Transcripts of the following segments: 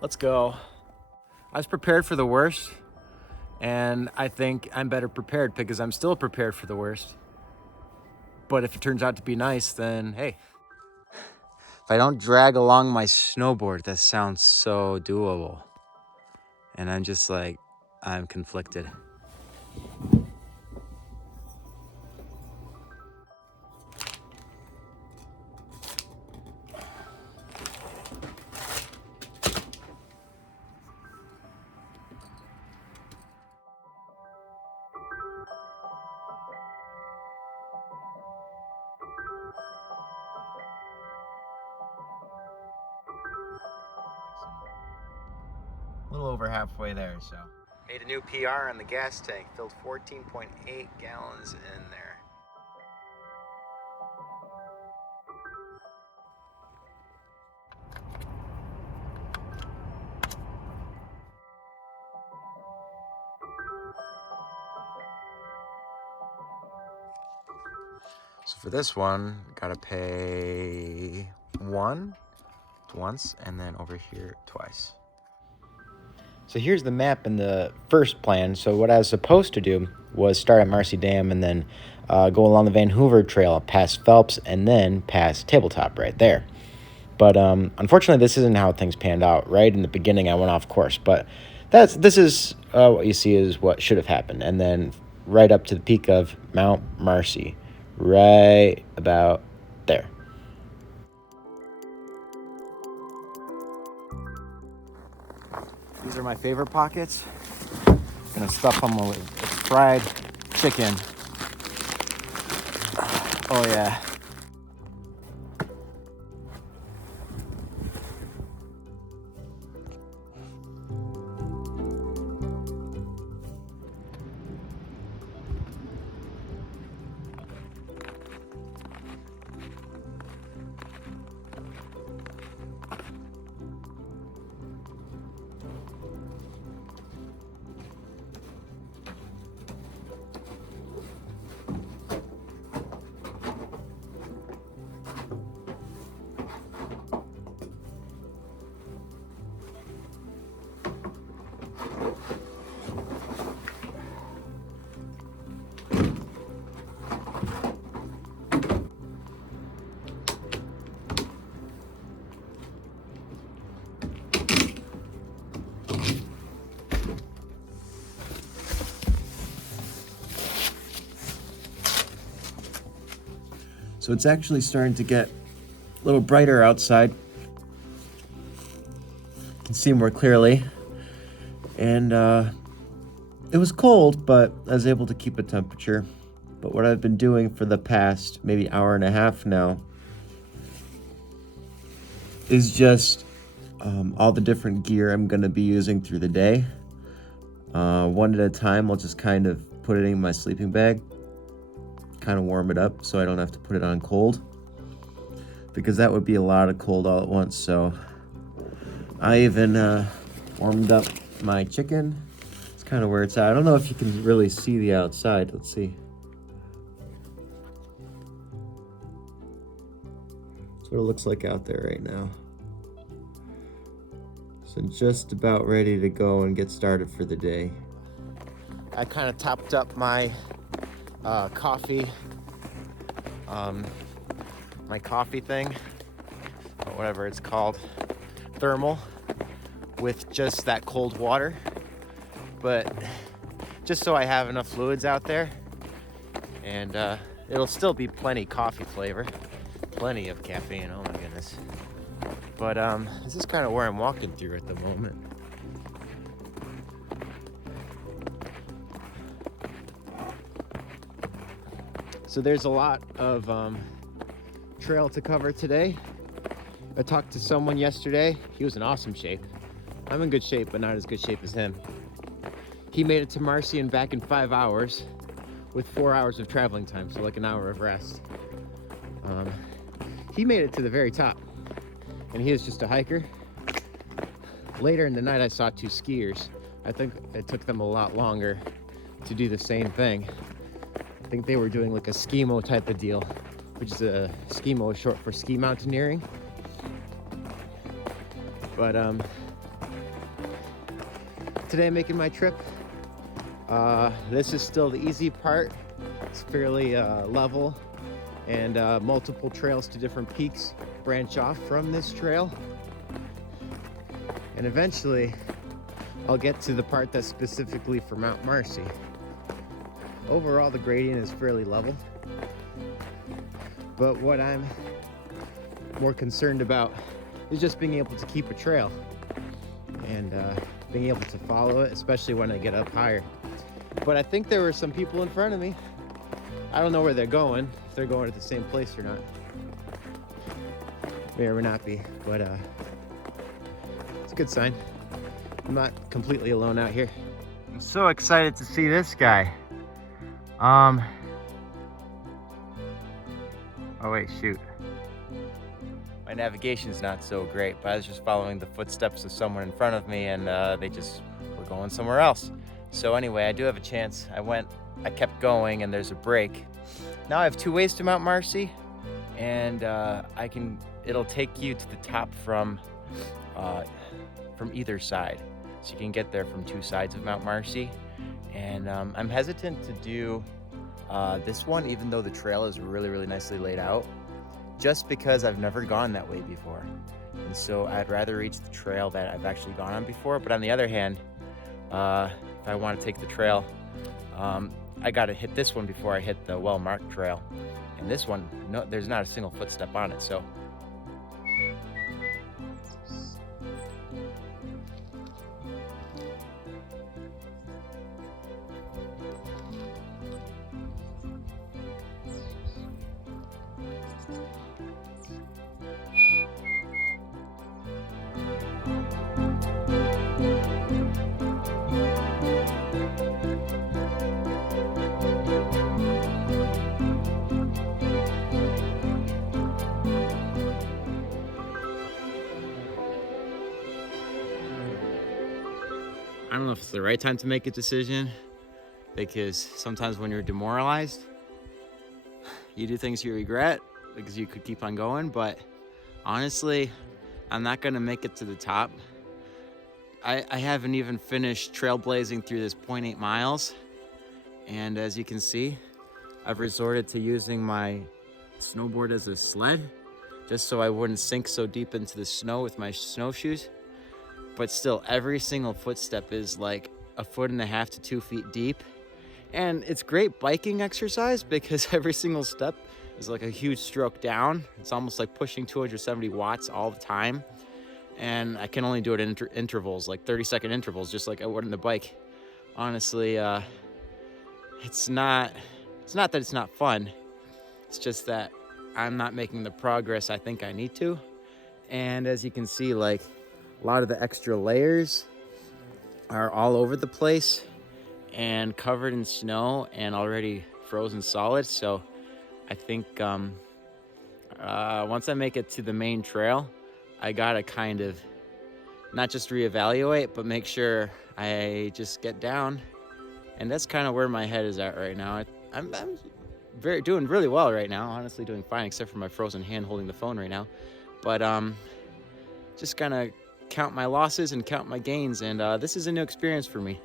Let's go. I was prepared for the worst, and I think I'm better prepared because I'm still prepared for the worst. But if it turns out to be nice, then hey. If I don't drag along my snowboard, that sounds so doable. And I'm just like, I'm conflicted. A little over halfway there, so. Made a new PR on the gas tank, filled 14.8 gallons in there. So for this one, gotta pay once, and then over here twice. So here's the map in the first plan. So what I was supposed to do was start at Marcy Dam and then go along the Vancouver Trail past Phelps and then past Tabletop right there. But unfortunately, this isn't how things panned out. Right in the beginning, I went off course. But this is what you see is what should have happened. And then right up to the peak of Mount Marcy, right about there. These are my favorite pockets. I'm gonna stuff them with fried chicken. Oh yeah. So it's actually starting to get a little brighter outside. You can see more clearly. And it was cold, but I was able to keep a temperature. But what I've been doing for the past maybe hour and a half now is just all the different gear I'm gonna be using through the day. One at a time, I'll just kind of put it in my sleeping bag, kind of warm it up so I don't have to put it on cold, because that would be a lot of cold all at once. So I even warmed up my chicken. It's kind of where it's at. I don't know if you can really see the outside. Let's see. That's what it looks like out there right now. So just about ready to go and get started for the day. I kind of topped up my coffee, my coffee thing, or whatever it's called, thermal, with just that cold water. But just so I have enough fluids out there, and it'll still be plenty coffee flavor, plenty of caffeine, oh my goodness. But this is kind of where I'm walking through at the moment. So there's a lot of trail to cover today. I talked to someone yesterday. He was in awesome shape. I'm in good shape, but not as good shape as him. He made it to Marcy and back in 5 hours with 4 hours of traveling time, so like an hour of rest. He made it to the very top, and he is just a hiker. Later in the night, I saw 2 skiers. I think it took them a lot longer to do the same thing. I think they were doing like a skimo type of deal, which is a skimo is short for ski mountaineering. But today making my trip. This is still the easy part. It's fairly level, and multiple trails to different peaks branch off from this trail. And eventually I'll get to the part that's specifically for Mount Marcy. Overall, the gradient is fairly level, but what I'm more concerned about is just being able to keep a trail and being able to follow it, especially when I get up higher. But I think there were some people in front of me. I don't know where they're going, if they're going to the same place or not. May or may not be, but it's a good sign. I'm not completely alone out here. I'm so excited to see this guy. Oh wait, shoot. My navigation's not so great, but I was just following the footsteps of someone in front of me, and they just were going somewhere else. So anyway, I do have a chance. I kept going, and there's a break. Now I have 2 ways to Mount Marcy, and it'll take you to the top from either side. So you can get there from 2 sides of Mount Marcy. And I'm hesitant to do this one, even though the trail is really, really nicely laid out, just because I've never gone that way before. And so I'd rather reach the trail that I've actually gone on before. But on the other hand, if I want to take the trail, I got to hit this one before I hit the well-marked trail. And this one, no, there's not a single footstep on it, so. I don't know if it's the right time to make a decision, because sometimes when you're demoralized, you do things you regret because you could keep on going. But honestly, I'm not gonna make it to the top. I haven't even finished trailblazing through this 0.8 miles. And as you can see, I've resorted to using my snowboard as a sled, just so I wouldn't sink so deep into the snow with my snowshoes. But still, every single footstep is like 1.5 to 2 feet deep. And it's great biking exercise because every single step is like a huge stroke down. It's almost like pushing 270 watts all the time. And I can only do it in intervals, like 30-second intervals, just like I would in the bike. Honestly, it's not that it's not fun. It's just that I'm not making the progress I think I need to. And as you can see, like, a lot of the extra layers are all over the place and covered in snow and already frozen solid. So I think once I make it to the main trail, I gotta kind of not just reevaluate, but make sure I just get down. And that's kind of where my head is at right now. I'm doing really well right now, honestly doing fine, except for my frozen hand holding the phone right now. But just gonna count my losses and count my gains. And this is a new experience for me,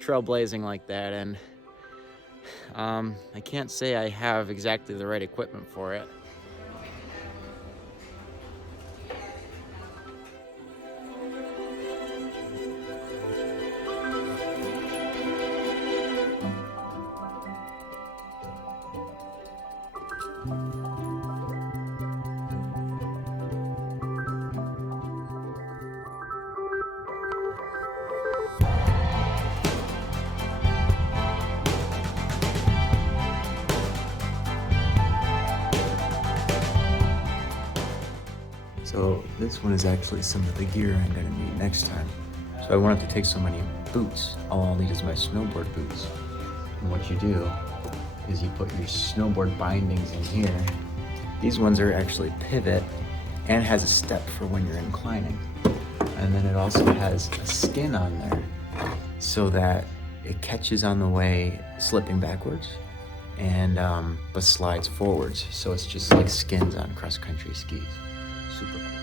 trailblazing like that. And I can't say I have exactly the right equipment for it. So this one is actually some of the gear I'm gonna need next time. So I wanted to take so many boots. All I'll need is my snowboard boots. And what you do is you put your snowboard bindings in here. These ones are actually pivot and has a step for when you're inclining. And then it also has a skin on there so that it catches on the way slipping backwards and but slides forwards. So it's just like skins on cross-country skis. Super cool.